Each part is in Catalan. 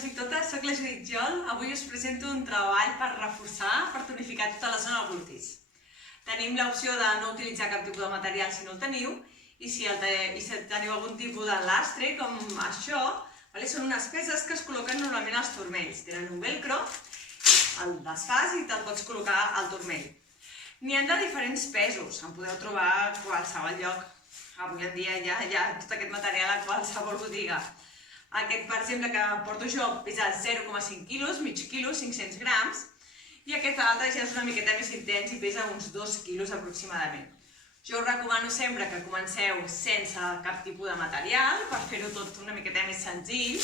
tots i totes, soc la Judit Jol. Avui us presento un treball per reforçar, per tonificar tota la zona del glutis. Tenim l'opció de no utilitzar cap tipus de material si no el teniu, i si teniu algun tipus de lastre, com això, són unes peces que es col·loquen normalment als turmells. Tenen un velcro, el desfas i te'l pots col·locar al turmell. N'hi ha de diferents pesos, en podeu trobar a qualsevol lloc. Avui en dia hi ha tot aquest material a qualsevol botiga. Aquest, per exemple, que porto jo, pesa 0,5 quilos, mig quilo, 500 grams, i aquest altre ja és una miqueta més intens i pesa uns 2 quilos aproximadament. Jo us recomano sempre que comenceu sense cap tipus de material, per fer-ho tot una miqueta més senzill,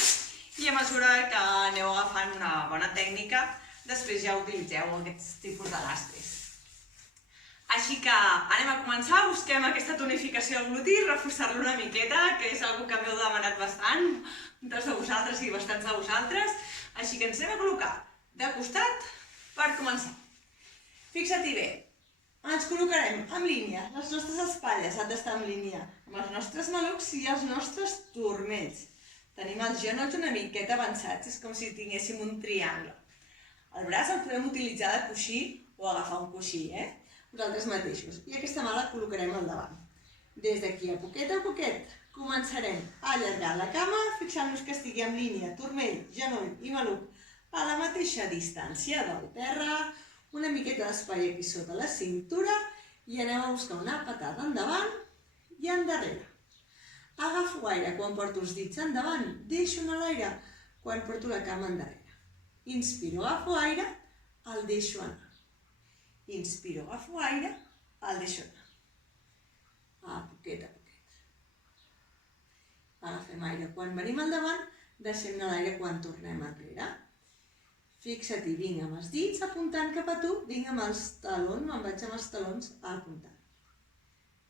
i a mesura que aneu agafant una bona tècnica, després ja utilitzeu aquests tipus de lastres. Així que anem a començar, busquem aquesta tonificació del glutí, reforçar-lo una miqueta, que és una cosa que m'heu demanat bastant, moltes de vosaltres i bastants de vosaltres, així que ens anem a col·locar de costat per començar. Fixa-t'hi bé, ens col·locarem en línia, les nostres espatlles han d'estar en línia, amb els nostres malucs i els nostres turmells. Tenim els genolls una miqueta avançats, és com si tinguéssim un triangle. El braç el podem utilitzar de coixí o agafar un coixí, nosaltres mateixos. I aquesta mà la col·locarem al davant. Des d'aquí a poquet començarem a allargar la cama, fixant-nos que estigui en línia, turmell, genoll i maluc a la mateixa distància del terra, una miqueta d'espai aquí sota la cintura i anem a buscar una patada endavant i endarrere. Agafo aire quan porto els dits endavant, deixo anar l'aire quan porto la cama endarrere. Inspiro, agafo aire, el deixo anar. Inspiro, agafo aire, el deixo anar. A poquet. Agafem aire quan venim al davant, deixem anar l'aire quan tornem enrere. Fixa't-hi, vinc amb els dits apuntant cap a tu, vinc amb els talons, me'n vaig amb els talons apuntant.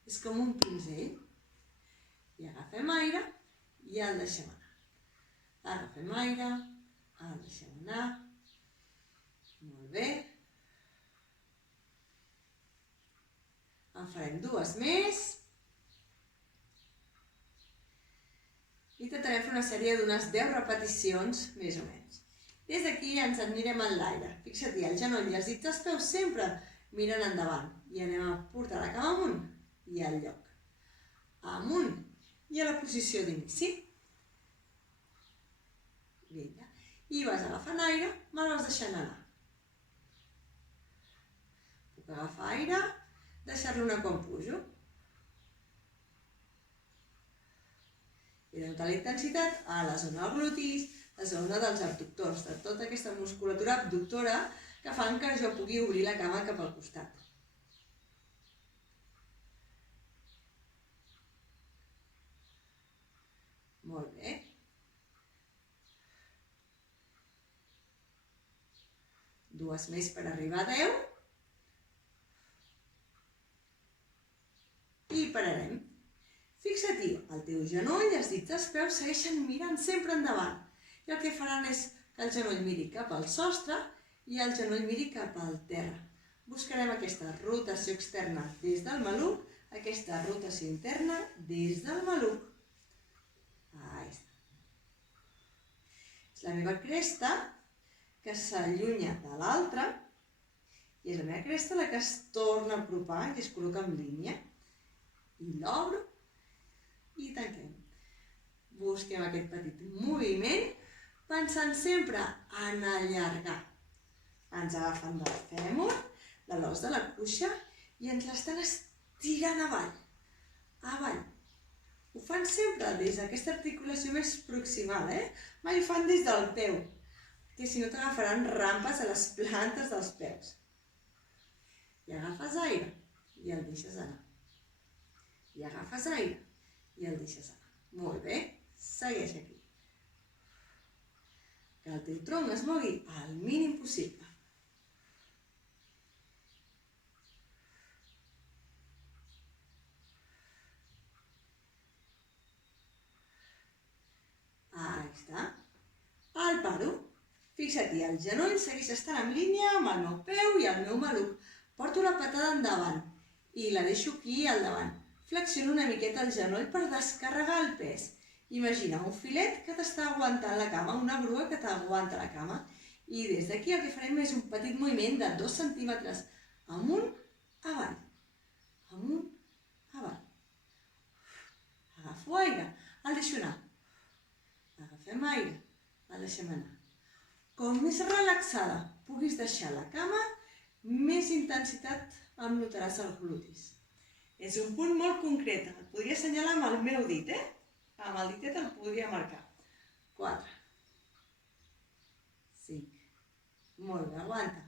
És com un pinzell. I agafem aire i el deixem anar. Agafem aire, el deixem anar. Molt bé. En farem dues més. I intentarem fer una sèrie d'unes 10 repeticions, més o menys. Des d'aquí ens anirem en l'aire. Fixa't-hi, el genoll i els dits dels peus sempre miren endavant. I anem a portar la cama amunt i al lloc. Amunt i a la posició d'inici. Vinga. I vas agafant aire, me'l vas deixant anar. Puc agafar aire, deixar-lo anar quan pujo. I de notar la intensitat a la zona del glutis, la zona dels abductors, de tota aquesta musculatura abductora que fan que jo pugui obrir la cama cap al costat. Molt bé. Dues més per arribar a 10. I pararem. Fixa't-hi, el teu genoll i els dits dels peus segueixen mirant sempre endavant. I el que faran és que el genoll miri cap al sostre i el genoll miri cap al terra. Buscarem aquesta rotació externa des del maluc, aquesta rotació interna des del maluc. Ahí està. És la meva cresta que s'allunya de l'altra i és la meva cresta la que es torna a apropar i es col·loca en línia. I l'obro i tanquem. Busquem aquest petit moviment pensant sempre en allargar. Ens agafen del fèmur, de l'os de la cuixa i ens l'estan estirant avall. Avall. Ho fan sempre des d'aquesta articulació més proximal, Mai ho fan des del peu, que si no t'agafaran rampes a les plantes dels peus. I agafes aire i el deixes anar. I agafes aire i el deixes anar. Molt bé, segueix aquí. Que el teu tronc es mogui al mínim possible. Ahí està. El paro. Fixa't-hi, el genoll segueix estant en línia amb el meu peu i el meu maluc. Porto la patada endavant i la deixo aquí al davant. Flexiono una miqueta el genoll per descarregar el pes Imagina un filet que t'està aguantant la cama, una grua que t'aguanta la cama. I des d'aquí el que farem és un petit moviment de 2 centímetres amunt, avall, amunt, avall. Agafo aire, el deixo anar. Agafem aire, el deixem anar. Com més relaxada puguis deixar la cama, més intensitat em notaràs als glutis. És un punt molt concret, el podria assenyalar amb el meu dit, Amb el ditet el podria marcar. 4, 5, molt bé, aguanta.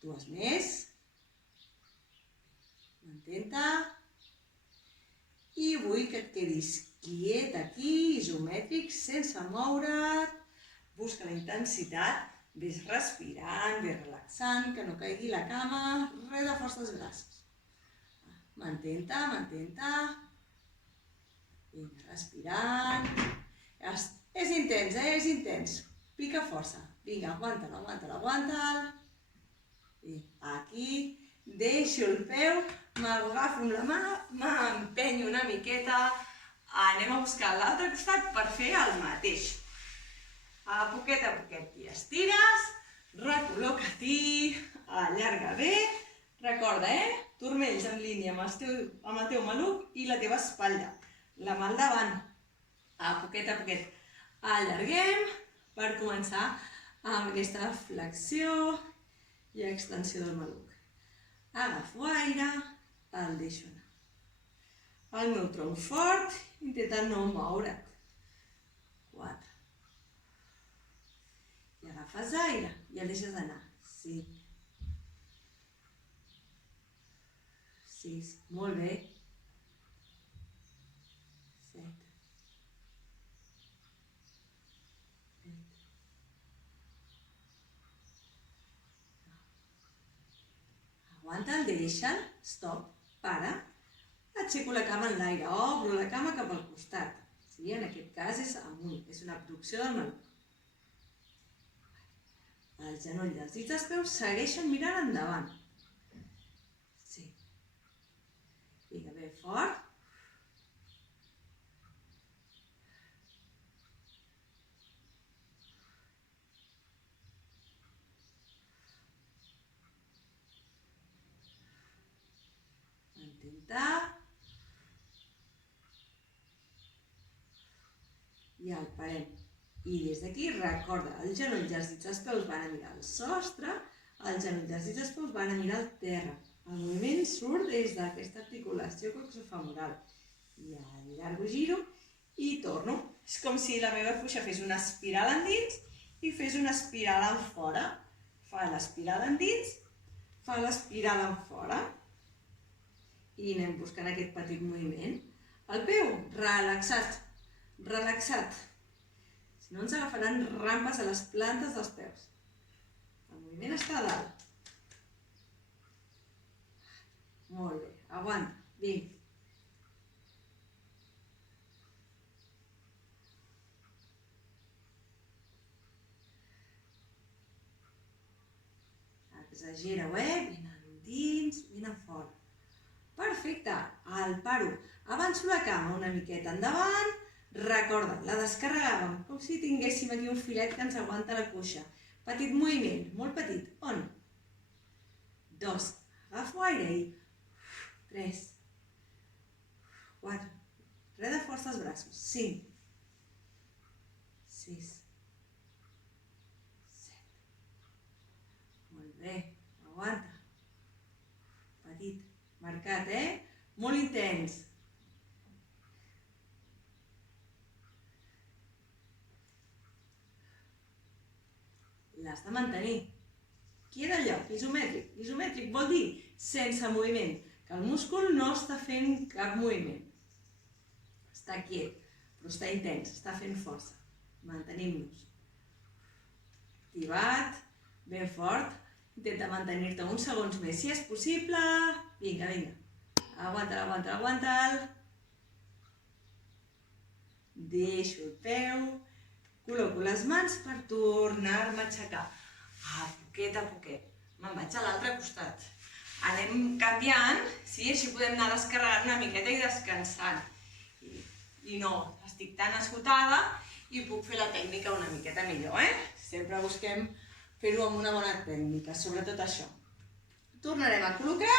2 més. Mantén-te. I vull que et quedis quiet aquí, isomètric, sense moure't. Busca la intensitat. Ves respirant, ves relaxant, que no caigui la cama. Res de força als braços. Mantén-te, mantén-te. Vinga, respirant. És intens, és intens. Pica força. Vinga, aguanta'l, aguanta'l, aguanta'l. I aquí deixo el peu, m'agafo amb la mà, m'empenyo una miqueta. Anem a buscar l'altre costat per fer el mateix. A poquet t'hi estires, recol·loca-t'hi, allarga bé. Recorda, turmells en línia amb el teu maluc i la teva espatlla. La mà al davant. A poquet allarguem per començar amb aquesta flexió i extensió del maluc. Agafo aire, el deixo anar. El meu tronc fort, intenta no moure't. 4. I agafes aire i el deixes anar. 5. 6. Molt bé. 7. 8. 9. Aguanta'l, deixa'l. Stop. Para. Aixeco la cama en l'aire. Obro la cama cap al costat. Sí, en aquest cas és amunt. És una abducció del maluc. El genoll i els dits dels peus segueixen mirant endavant. Sí. Vinga, ben fort. Mantén-te. I el parem. I des d'aquí, recorda, el genoll i els dits dels peus van a mirar el sostre, el genoll i els dits dels peus van a mirar el terra. El moviment surt des d'aquesta articulació coxofemoral. I allargo, giro i torno. És com si la meva fuixa fes una espiral endins i fes una espiral en fora. Fa l'espiral endins, fa l'espiral en fora. I anem buscant aquest petit moviment. El peu, relaxat, relaxat. Si no ens agafaran rampes a les plantes dels peus. El moviment està a dalt. Molt bé, aguanta, vinga. Exagera-ho, vine dins, vine fora. Perfecte, el paro. Avanço la cama una miqueta endavant. Recorda, la descarregàvem, com si tinguéssim aquí un filet que ens aguanta la cuixa. Petit moviment, molt petit. 1, 2, agafo aire i 3, 4, res de força als braços. 5, 6, 7. Molt bé, aguanta. Petit, marcat, Molt intens. L'has de mantenir. Quiet al lloc, isomètric. Isomètric vol dir sense moviment, que el múscul no està fent cap moviment. Està quiet, però està intens, està fent força. Mantenim-nos. Activat, ben fort. Intenta mantenir-te uns segons més, si és possible. Vinga, vinga. Aguanta'l, aguanta'l, aguanta'l. Deixo el peu. Col·loco les mans per tornar-me a aixecar. A poquet. Me'n vaig a l'altre costat. Anem canviant, sí? Així podem anar descarregant una miqueta i descansant. I no, estic tan esgotada i puc fer la tècnica una miqueta millor, Sempre busquem fer-ho amb una bona tècnica, sobretot això. Tornarem a col·locar,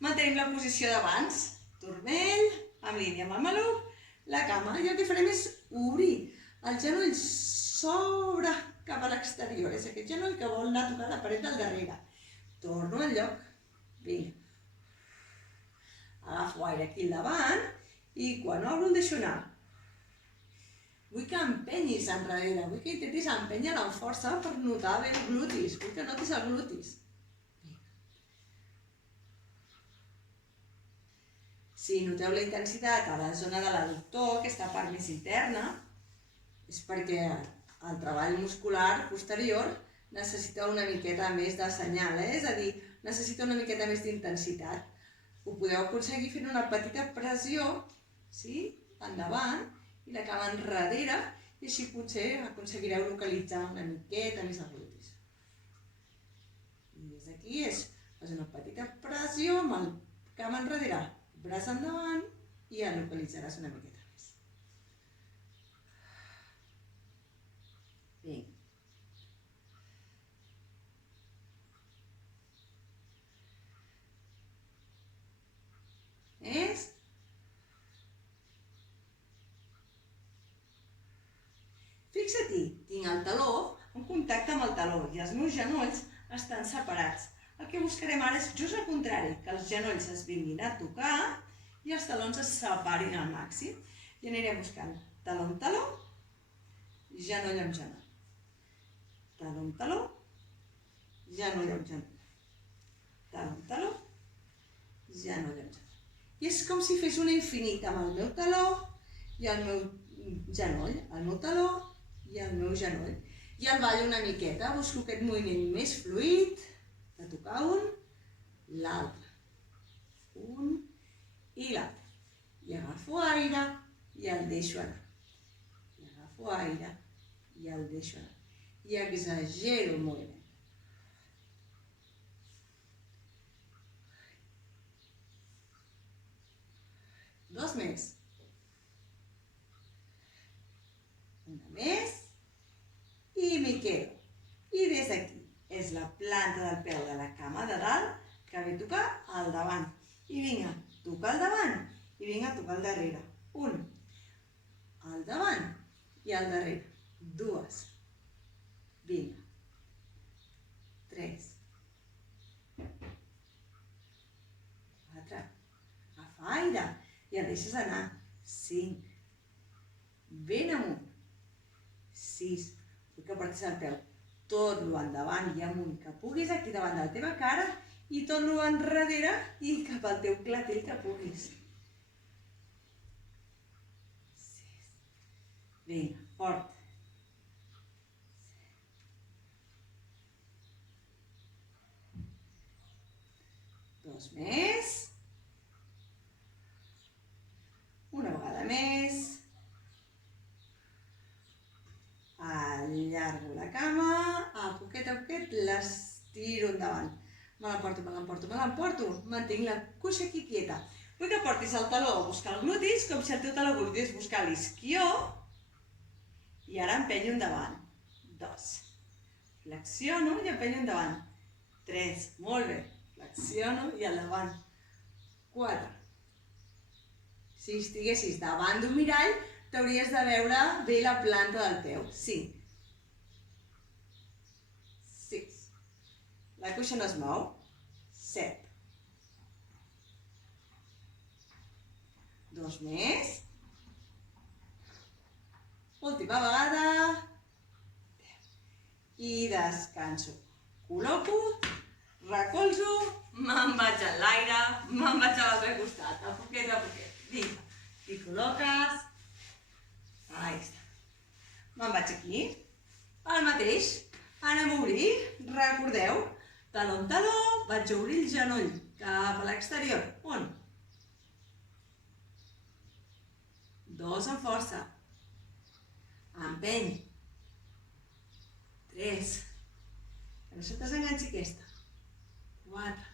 mantenim la posició d'abans, turmell, amb línia amb el maluc, la cama, i el que farem és obrir el genoll sobre cap a l'exterior, és aquest genoll que vol anar a tocar la paret del darrere. Torno al lloc, vinga. Agafo aire aquí al davant i quan obro el deixo anar. Vull que empenyis enrere, vull que intentis empènyer-la amb força per notar bé els glutis, vull que notis els glutis. Si noteu la intensitat a la zona de l'adductor, aquesta part més interna, és perquè el treball muscular posterior necessita una miqueta més de senyal, és a dir, necessita una miqueta més d'intensitat. Ho podeu aconseguir fent una petita pressió, endavant, i la cama enrere, i així potser aconseguireu localitzar una miqueta més els glutis. I des d'aquí fas una petita pressió amb el cama enrere, braç endavant, i ja localitzaràs una miqueta més. Vinga. Més. Fixa-t'hi, tinc el taló en contacte amb el taló i els meus genolls estan separats. El que buscarem ara és just el contrari, que els genolls es vinguin a tocar i els talons es separin al màxim. I anirem buscant taló amb taló, genoll amb genoll. Taló amb taló, genoll amb genoll. Taló amb taló, genoll amb genoll. I és com si fes una infinita amb el meu taló i el meu genoll, el meu taló i el meu genoll. I el ballo una miqueta, busco aquest moviment més fluid, de tocar un, l'altre, un i l'altre. I agafo aire i el deixo anar. I agafo aire i el deixo anar. I exagero el moviment. Dos més. Una més. I m'hi quedo. I des d'aquí és la planta del peu de la cama de dalt que ve a tocar al davant. I vinga, tocar al davant i vinga, tocar al darrere. Un, al davant i al darrere. Dues. Vinga. Tres. Quatre. Agafa aire i el deixes anar. 5. Ben amunt. 6. Vull que portis el peu tot lo endavant i amunt que puguis aquí davant de la teva cara i tot lo enrere i cap al teu clatell que puguis. 6. Vinga, fort. 2 més. Una vegada més. Allargo la cama, a poquet l'estiro endavant. Me l'emporto. Mantinc la cuixa aquí quieta. Vull que portis el taló a buscar el glutis, com si el teu taló volgués buscar l'isquió. I ara empenyo endavant. 2. Flexiono i empenyo endavant. 3. Molt bé. Flexiono i endavant. 4. Si estiguessis davant d'un mirall, t'hauries de veure bé la planta del peu. 5. 6. La cuixa no es mou. 7. 2 més. Última vegada. I descanso. Col·loco, recolzo, me'n vaig a l'aire, me'n vaig a l'altre costat, a poquet. Vinga. I col·loques. Ahí està. Me'n vaig aquí. El mateix. Anem a obrir. Recordeu. Taló en taló. Vaig a obrir el genoll cap a l'exterior. 1. 2 amb força. Empeny. 3. Que no se t'enganxi aquesta. 4.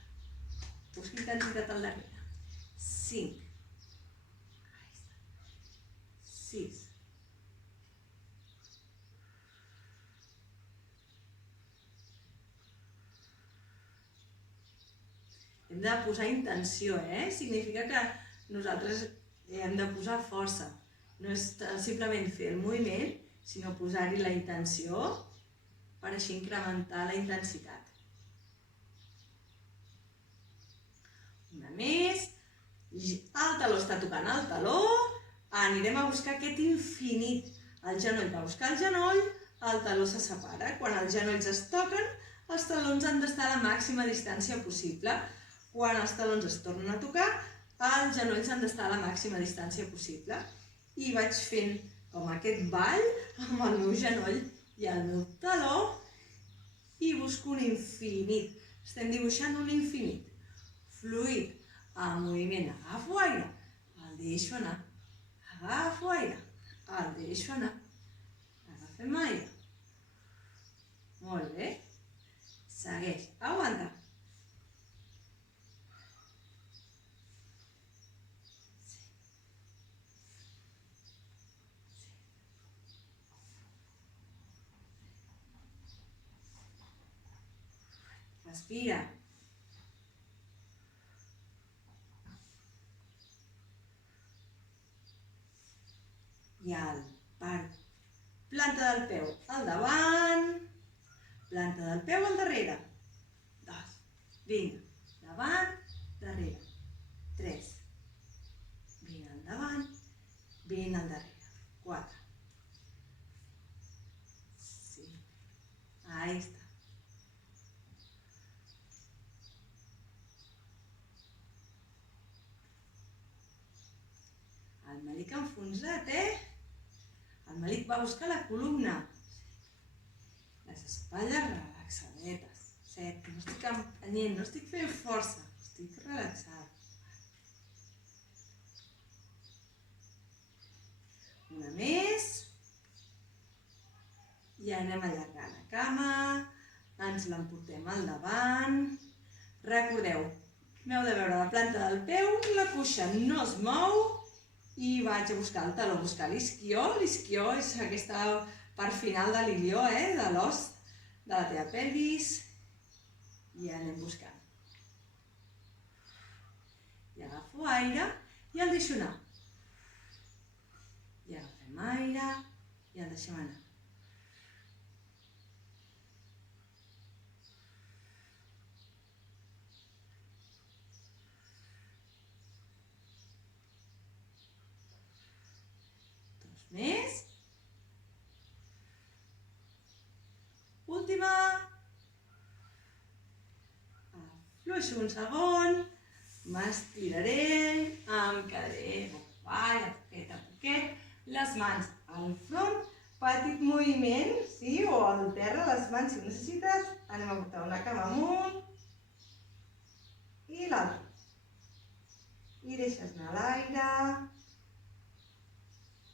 Busca intensitat al darrere. 5. 6. Hem de posar intenció, Significa que nosaltres hem de posar força. No és simplement fer el moviment, sinó posar-hi la intenció per així incrementar la intensitat. Una més. El taló està tocant el taló. Anirem a buscar aquest infinit. El genoll va buscar el genoll, el taló se separa. Quan els genolls es toquen, els talons han d'estar a la màxima distància possible. Quan els talons es tornen a tocar, els genolls han d'estar a la màxima distància possible. I vaig fent com aquest ball amb el meu genoll i el meu taló i busco un infinit. Estem dibuixant un infinit. Fluid, en moviment. Agafo aire, el deixo anar. Agafo aire, el deixo anar. Agafem aire. Molt bé. Segueix. Aguanta. Respira. I planta del peu al davant, planta del peu al darrere. 2. Vinga, davant, darrere. 3. Vinga, endavant, vinga, al darrere. 4. 5. Ahí està. El Malik enfonsat, El Malik va buscar la columna. Les espatlles relaxadetes. 7. No estic empenyent, no estic fent força. Estic relaxada. Una més. I anem allargant la cama. Ens l'emportem al davant. Recordeu, m'heu de veure la planta del peu, la cuixa no es mou. I vaig a buscar el taló, buscar l'isquió. L'isquió és aquesta part final de l'ilió, de l'os de la teva pelvis. I anem buscant. I agafo aire i el deixo anar. I agafem aire i el deixem anar. Més. Última. Afluixo un segon. M'estiraré. Em quedaré avall, a poquet a poquet. Les mans al front. Petit moviment, sí? O al terra, les mans si ho necessites. Anem a portar una cama amunt. I l'altra. I deixes anar l'aire.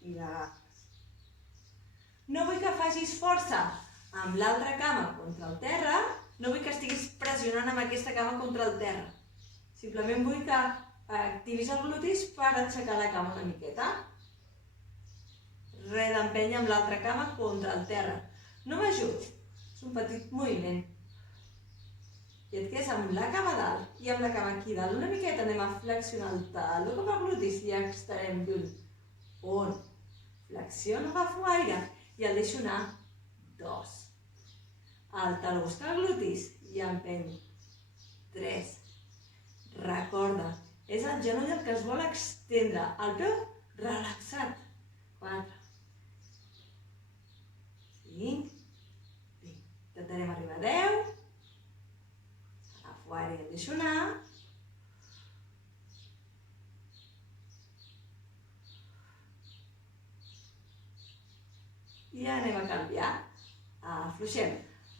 I l'agafes. No vull que facis força amb l'altra cama contra el terra, no vull que estiguis pressionant amb aquesta cama contra el terra. Simplement vull que activis els glutis per aixecar la cama una miqueta. Res d'empènyer amb l'altra cama contra el terra. No m'ajudo, és un petit moviment. I et quedes amb la cama dalt i amb la cama aquí dalt. Una miqueta anem a flexionar el taló cap a glutis i extrem lluny. 1. Flexiono, agafo aire i el deixo anar. 2. El taló busca el glutis i empenyo. 3. Recorda, és el genoll el que es vol extendre, el peu relaxat. 4. 5. Intentarem arribar a 10. Agafo aire i el deixo anar. I anem a canviar. Afluixem.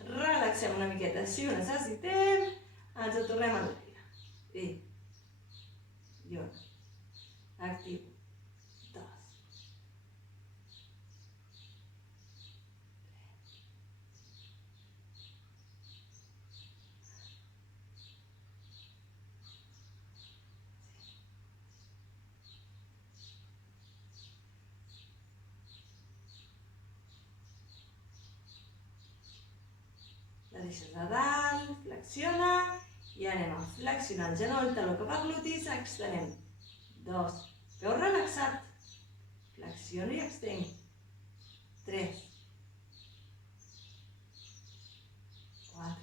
Relaxem una miqueta. Si ho necessitem, ens ho tornem a l'aire. I 1. Activo. 2. 3. La deixes a dalt, flexiona i anem a flexionar el genoll, taló cap a glutis, extenem. 2, peu relaxat, flexiono i extenc. 3, 4,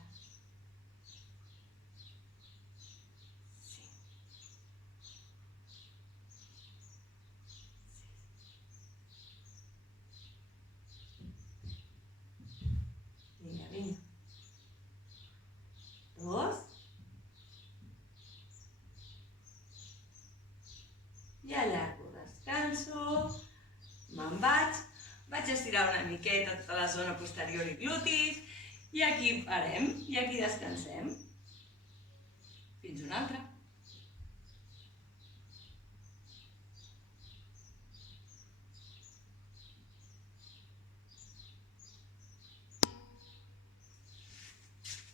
5, 6. Vinga. 2. I allargo, descanso, me'n vaig estirar una miqueta tota la zona posterior i glutis, i aquí parem, i aquí descansem. Fins una altra.